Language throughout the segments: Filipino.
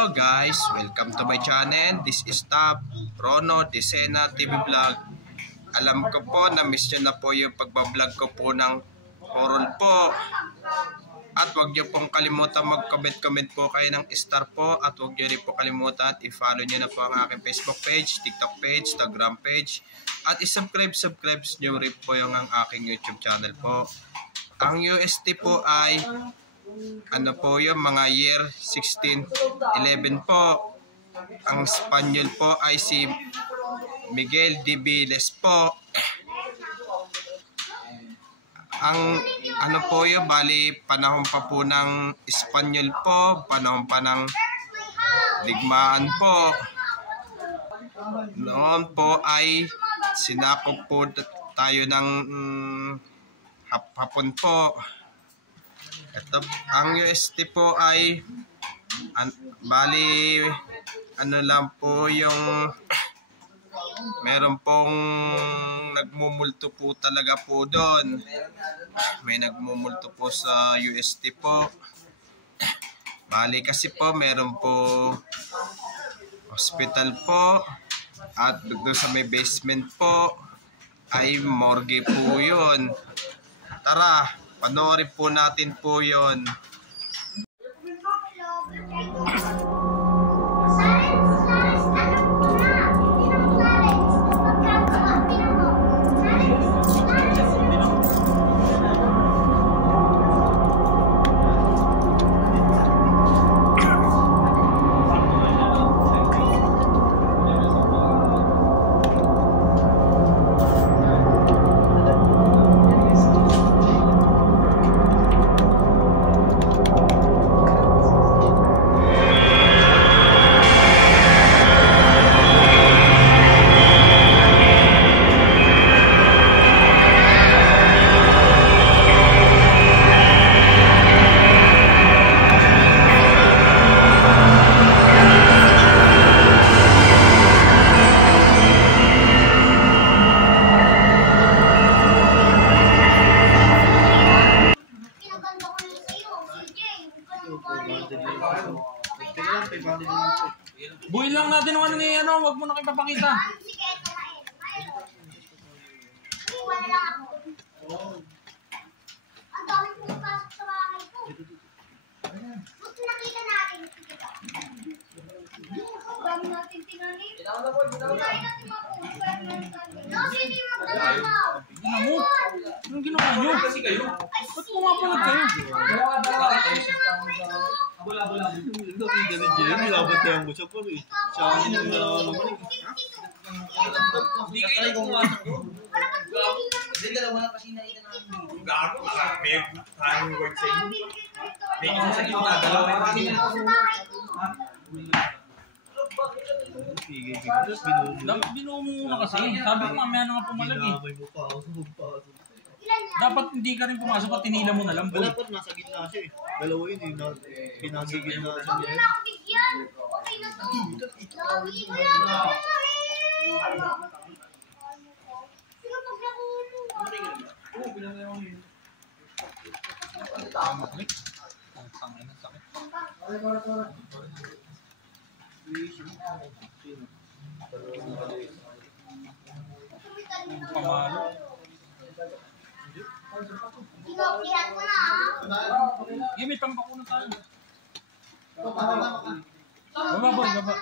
Hello guys, welcome to my channel. This is Tab Rono Decena TV Vlog. Alam ko po na miss nyo na po yung pagbablog ko po ng horror po. At huwag nyo pong kalimutan mag-comment po kayo ng star po. At huwag nyo rin po kalimutan i-follow nyo na po ang aking Facebook page, TikTok page, Instagram page. At i-subscribe nyo rin po yung ang aking YouTube channel po. Ang UST po ay ano po yung mga year 1611 po. Ang Spanyol po ay si Miguel de Viles po. Ang ano po yung bali panahon pa po ng Espanyol po, panahon pa ng digmaan po. Noon po ay sinakop po tayo ng Hapon po. Ito, ang UST po ay bali ano lang po yung meron pong nagmumulto po talaga po doon. May nagmumulto po sa UST po. Bali kasi po meron po hospital po at doon sa may basement po ay morgue po yun. Tara, panoorin po natin po yun. Buhay lang natin ng ano ni ano, wag mo na kayo papakita. Ang dami pong pasok sa bahay ko. Ba't nakita natin? Ang dami natin tinanin. Kunain natin mga puso. Kasi hindi magdalaw. Anong ginawa nyo? Ba't pumapalag kayo? Hindi kayo pumasok doon. Hindi dalawa lang kasi nakita namin. Gaano ka? May tayong word sa inyo. May isa sa gitna, dalawa yung kasi na. Dapat binuo mo muna kasi. Sabi ko mamaya na nga pumalag eh. Dapat hindi ka rin pumasok at tinila mo na lang. Wala pa, nasa gitna siya eh. Dalawa yun eh. Pinagigil na siya. Huwag mo na ako bigyan. Okay na to. Lagi ko lang. Sino pag nakulo? Oo, pinagawa mo yun. Tama ko eh. Ang tangin ng sakit. Ang pamalo. Sinoklihan ko na ah. Eh, may pampakuna tayo. Baba boy, baba.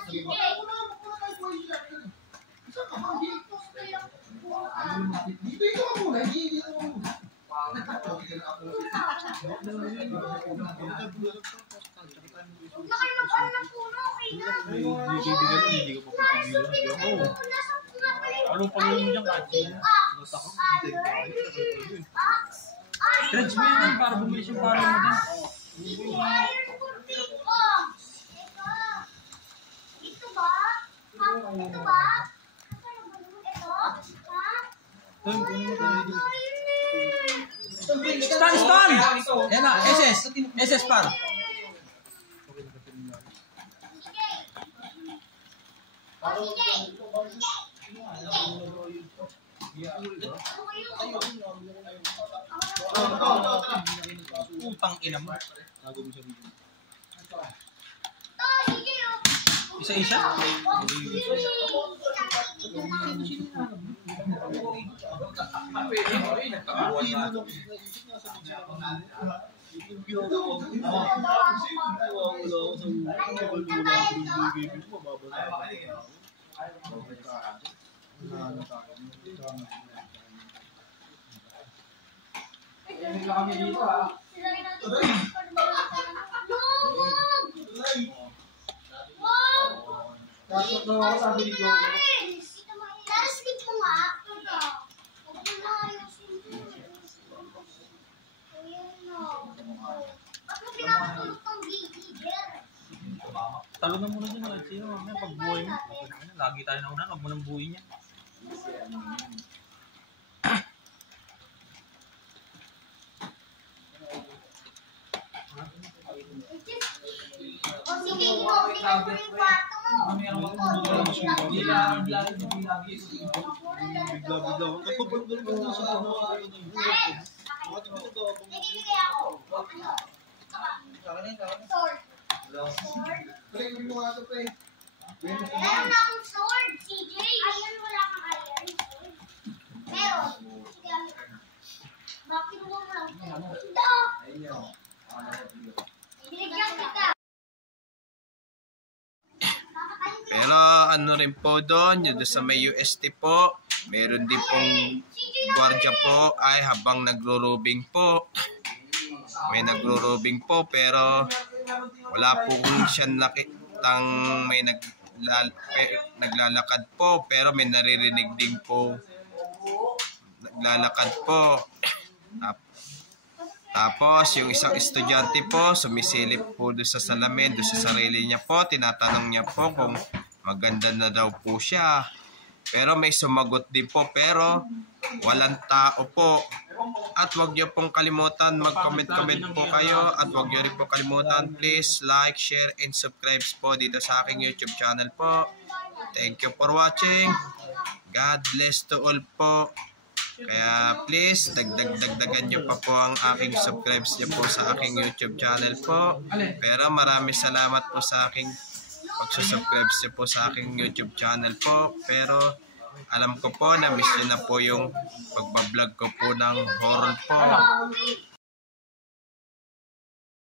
Huwag na kayo mag-ano ng puno, okay na. Ano pa yun dyan kasi? Stretch mo yun para bumilis yung palo mo din. Ito ba? Ito ba? Ito? Stan! Stan! Yan na, SS! SS par! Utang ina mo. Sige, oh. Isa-isa? Yung ginagawa ko, wala ako sa gaming mo, mababasa. Talo na muna dyan. Sino mamaya pagbuhay mo? Lagi tayo na unan. Huwag mo nang buhay niya. Meron akong sword, CJ. Iron, wala kang iron sword. Meron. Sige, bakit mo lang? Ito! Binigyan kita. Pero ano rin po doon, yung sa may UST po, meron din pong gwardiya po ay habang nagro-robing po. May nagro-robing po pero wala po kung siya nakitang may naglalakad po pero may naririnig din po naglalakad po. Tapos yung isang estudyante po sumisilip po doon sa salamin, doon sa sarili niya po, tinatanong niya po kung maganda na daw po siya. Pero may sumagot din po pero walang tao po. At huwag niyo pong kalimutan mag-comment po kayo at huwag niyo rin po kalimutan please like, share, and subscribe po dito sa aking YouTube channel po. Thank you for watching. God bless to all po. Kaya please dagdagan niyo pa po ang aking subscribes niyo po sa aking YouTube channel po. Pero maraming salamat po sa aking pagsusubscribe niyo po sa aking YouTube channel po. Pero alam ko po na miss niyo na po yung pagbablog ko po ng horror po.